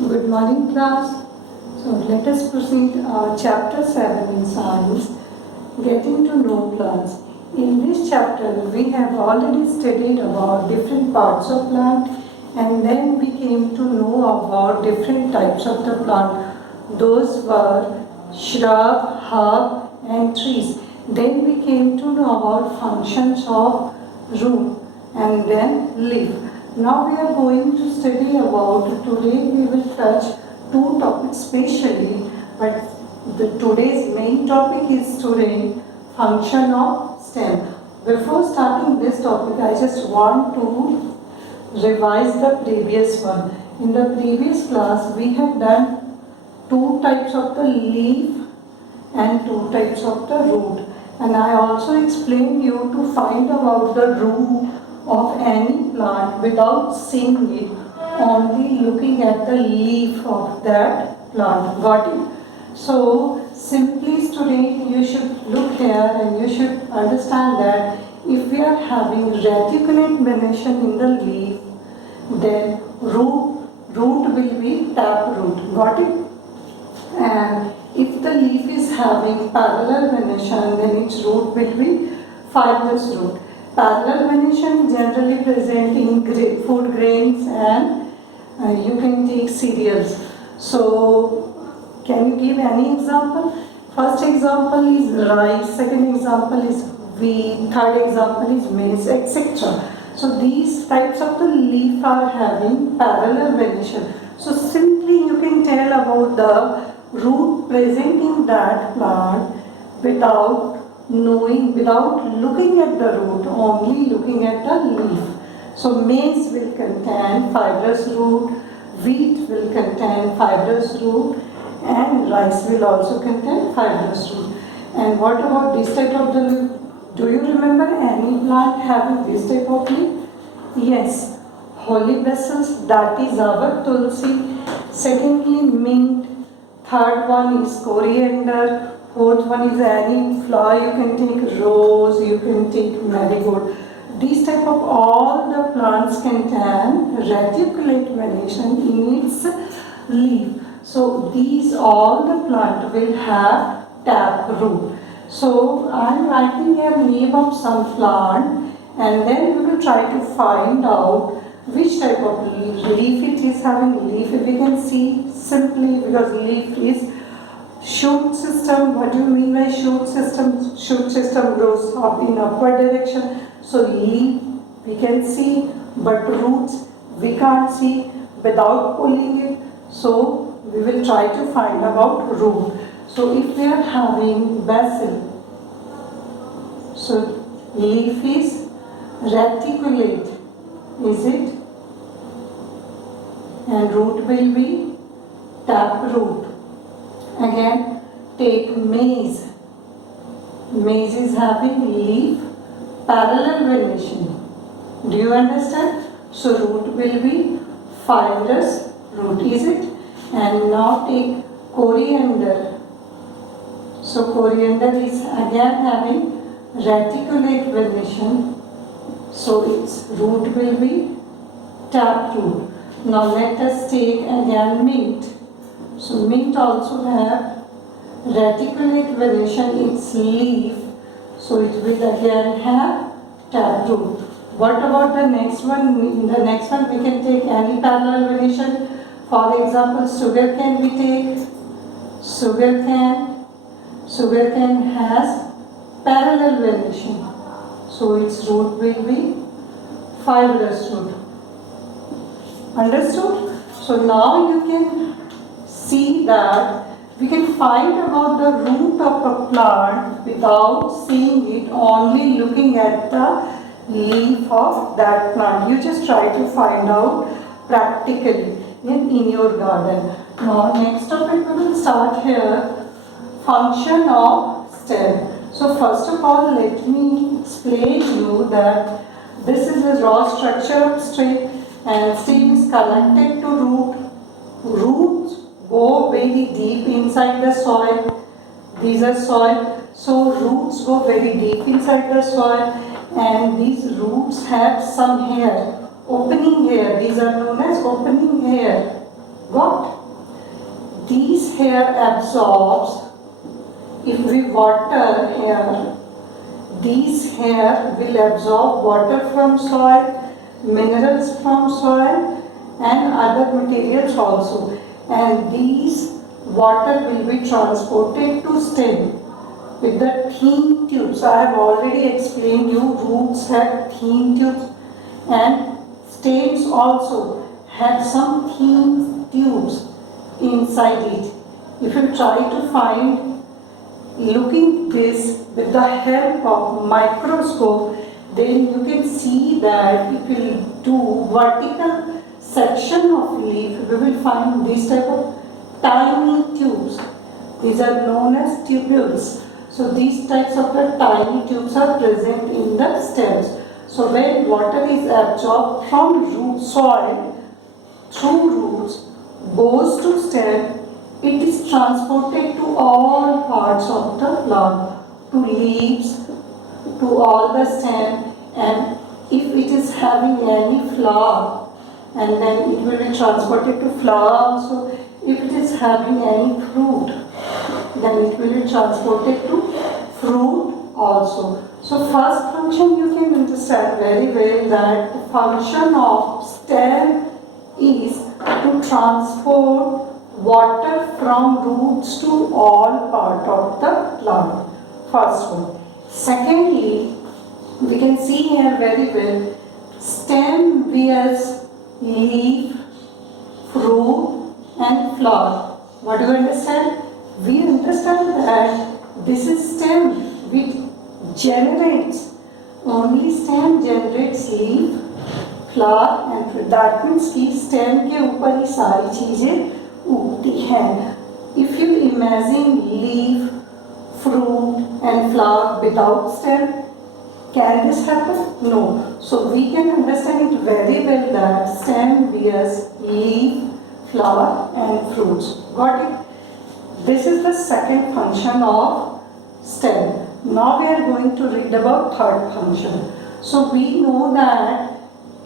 Good morning, class. So let us proceed chapter 7 in science, getting to know plants. In this chapter, we have already studied about different parts of plant, and then we came to know about different types of the plant. Those were shrub, herb, and trees. Then we came to know about functions of root and then leaf. Now we are going to study about, today we will touch two topics specially, but today's main topic is today function of stem. Before starting this topic, I just want to revise the previous one. In the previous class, we have done two types of the leaf and two types of the root. And I also explained you to find about the root of any plant without seeing it, only looking at the leaf of that plant. Got it? So simply student, you should look here and you should understand that if we are having reticulate venation in the leaf, then root will be tap root. Got it? And if the leaf is having parallel venation, then its root will be fibrous root. Parallel venation generally present in food grains and you can take cereals. So, can you give any example? First example is rice, second example is wheat, third example is maize, etc. So, these types of the leaf are having parallel venation. So, simply you can tell about the root present in that plant without knowing, without looking at the root, only looking at the leaf. So maize will contain fibrous root, wheat will contain fibrous root, and rice will also contain fibrous root. And what about this type of the leaf? Do you remember any plant having this type of leaf? Yes, holy vessels, that is our tulsi. Secondly, mint. Third one is coriander. Fourth one is any flower. You can take rose, you can take marigold. These type of all the plants contain reticulate venation in its leaf. So these all the plant will have tap root. So I am writing a name of some plant and then we will try to find out which type of leaf it is having. Leaf we can see simply because leaf is shoot system. What do you mean by shoot system? Shoot system grows up in upward direction. So leaf we can see, but roots we can't see without pulling it. So we will try to find about root. So if we are having basil, so leaf is reticulate, is it? And root will be tap root. Again, take maize. Maize is having leaf parallel venation. Do you understand? So root will be fibrous root, is it? And now take coriander. So coriander is again having reticulate venation. So its root will be tap root. Now let us take again mint. So mint also have reticulate venation its leaf. So it will again have tap root. What about the next one? In the next one we can take any parallel venation. For example, sugar cane we take. Sugar cane has parallel venation. So its root will be fibrous root. Understood? So now you can see that we can find about the root of a plant without seeing it, only looking at the leaf of that plant. You just try to find out practically in your garden. Now next topic we will start here, function of stem. So first of all let me explain you that this is the raw structure of stem and stem is connected to root. Roots go very deep inside the soil. These are soil. So roots go very deep inside the soil and these roots have some hair, opening hair. These are known as opening hair. Got? These hair absorbs, if we water hair, these hair will absorb water from soil, minerals from soil and other materials also. And these water will be transported to stem with the thin tubes. I have already explained you, roots have thin tubes and stems also have some thin tubes inside it. If you try to find, looking this with the help of microscope, then you can see that if you do vertical section of leaf, we will find this type of tiny tubes. These are known as tubules. So these types of the tiny tubes are present in the stems. So when water is absorbed from root soil through roots, goes to stem, it is transported to all parts of the plant, to leaves, to all the stem, and if it is having any flower, and then it will be transported to flower also. If it is having any fruit, then it will be transported to fruit also. So first function you can understand very well that the function of stem is to transport water from roots to all part of the plant. First one. Secondly, we can see here very well, stem bears leaf, fruit and flower. What do you understand? We understand that this is stem which generates, only stem generates leaf, flower and that means कि stem के ऊपर ही सारी चीज़ें उगती हैं. If you imagine leaf, fruit and flower without stem, can this happen? No. So we can understand it very well that stem bears leaf, flower and fruits. Got it? This is the second function of stem. Now we are going to read about third function. So we know that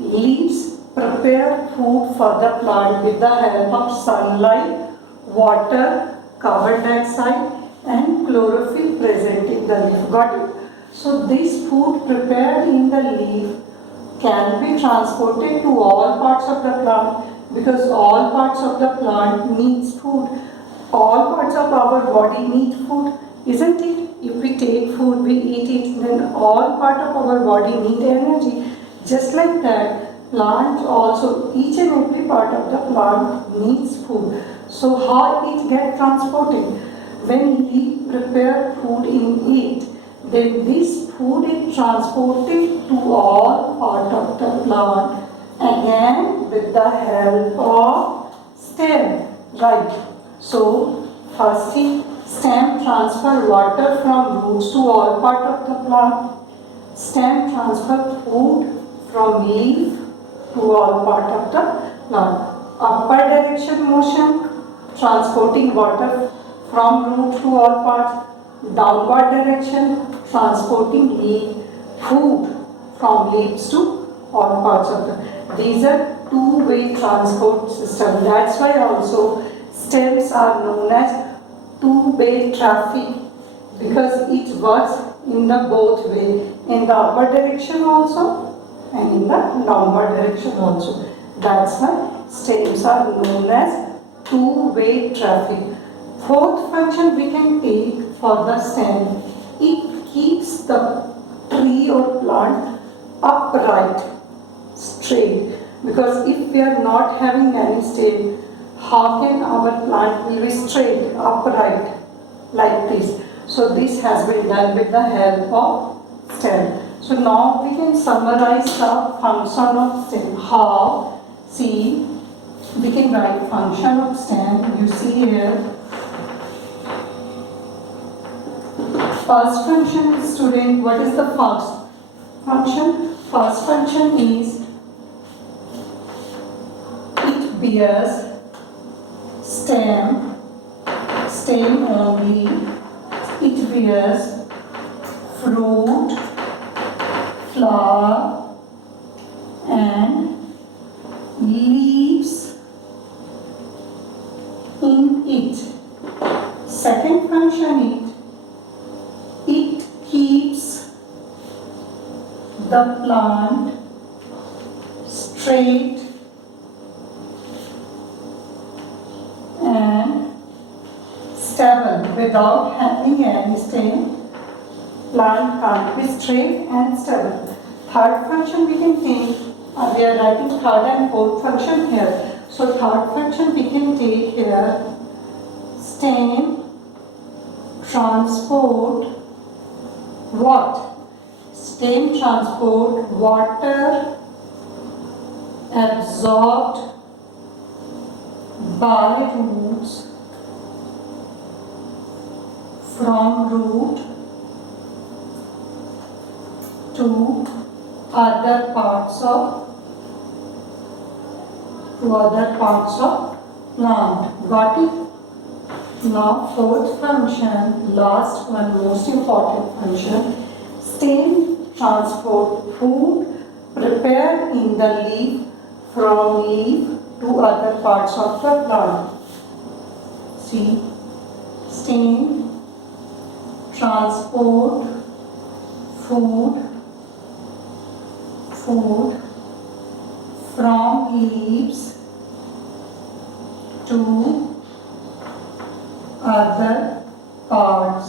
leaves prepare food for the plant with the help of sunlight, water, carbon dioxide and chlorophyll present in the leaf. Got it? So this food prepared in the leaf can be transported to all parts of the plant, because all parts of the plant needs food. All parts of our body need food, isn't it? If we take food, we eat it, then all part of our body need energy. Just like that, plants also, each and every part of the plant needs food. So how it get transported? When we prepare food in it, then this food is transported to all part of the plant again with the help of stem, right? So first thing, stem transfer water from roots to all part of the plant. Stem transfer food from leaf to all part of the plant. Upper direction motion, transporting water from root to all parts. Downward direction, transporting food from leaves to all parts of the. These are two-way transport system. That's why also stems are known as two-way traffic, because it works in the both way, in the upper direction also and in the downward direction also. That's why stems are known as two-way traffic. Fourth function we can take for the stem, it keeps the tree or plant upright, straight, because if we are not having any stem, how can our plant will be straight, upright, like this? So this has been done with the help of stem. So now we can summarize the function of stem. How? See, we can write function of stem. You see here, first function is, student, what is the first function? First function is it bears stem only, it bears fruit, flower and leaves the plant straight and stable without having any stem. Plant can't be straight and stable. Third function we can take, we are writing third and fourth function here. So third function we can take here, stem transport what? Stem transport water absorbed by roots from root to other parts of plant. Got it? Now fourth function, last one, most important function, stem transport food prepared in the leaf from leaf to other parts of the plant. See, stem transport food from leaves to other parts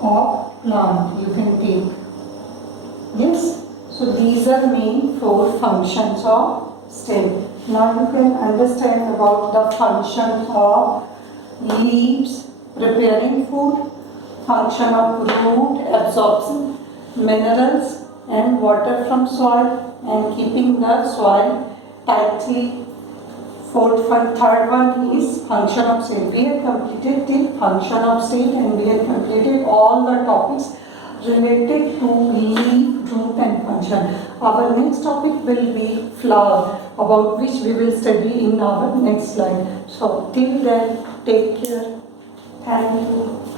of plant. You can take. Yes. So these are main four functions of stem. Now you can understand about the function of leaves preparing food, function of root absorbing minerals and water from soil and keeping the soil tightly. Third one is function of stem. We have completed the function of stem and we have completed all the topics related to leaf, root and function. Our next topic will be flower, about which we will study in our next slide. So till then, take care. Thank you.